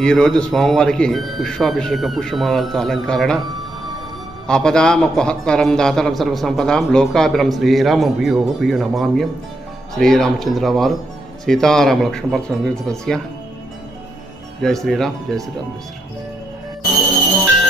ఈరోజు స్వామివారికి పుష్పాభిషేక పుష్పమాలతో అలంకరణ. ఆపదామపహత్తరం దాతరం సర్వసంపదాం. లోకాభిరం శ్రీరామ భూయో భూయో నమామ్యం. శ్రీరామచంద్ర వారు సీతారామ లక్ష్మణపరస్య జై శ్రీరామ్ జై శ్రీరామ్ జై శ్రీరామ్.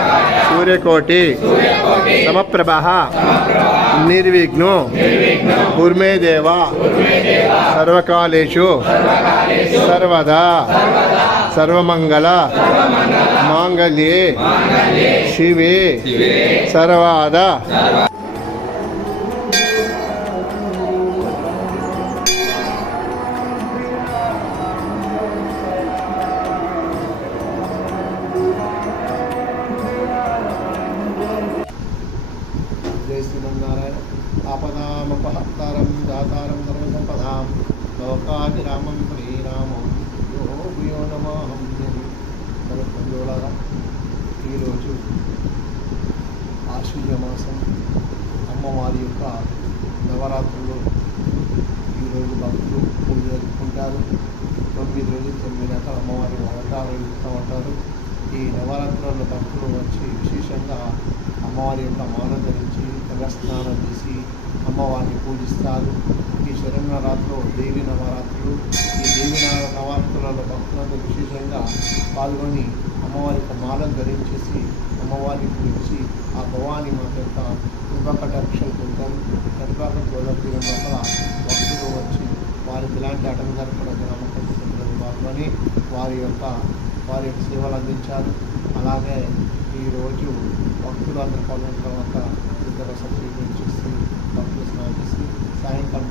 సూర్యకోటి సమప్రభ నిర్విఘ్నో కుర్మే దేవ సర్వకాలేషు సర్వదా సర్వమంగళ మాంగళ్యే శివే సర్వాద ఆపదామపహత్తారం దాతారం సర్వసంపదాం లోకాదిరామం శ్రీరామం యో భూయో నమాహం జోళారా ఈరోజు ఆశ్వీయ మాసం అమ్మవారి యొక్క నవరాత్రులు ఈరోజు భక్తులు పూజ జరుపుకుంటారు తొమ్మిది రోజులు తొమ్మిది రకాల అమ్మవారి అవతారాలు ఇస్తూ ఉంటారు. ఈ నవరాత్రుల్లో భక్తులు వచ్చి విశేషంగా అమ్మవారి యొక్క మాల ధరించి తలస్నానం చేసి అమ్మవారిని పూజిస్తారు. ఈ శరణరాత్రులు దేవి నవరాత్రులు ఈ దేవి నవ- నవరాత్రులలో భక్తులందరూ విశేషంగా పాల్గొని అమ్మవారికి మాలను ధరించేసి అమ్మవారిని పూజించి ఆ భవాని మాత యొక్క కృపకటాక్షలు పొందాం కరిపాక గోదావరి లోపల భక్తులు వచ్చి వారికి ఇలాంటి అటం జరపడం నమ్మకం పాల్గొని వారి యొక్క వారి యొక్క సేవలు అందించారు. అలాగే ఈరోజు భక్తులందరూ పాల్గొనడం పాల్గొన్న తర్వాత ఇద్దరు సబ్సిడీ చేస్తుంది పంపిస్తున్నాం సాయంకాలం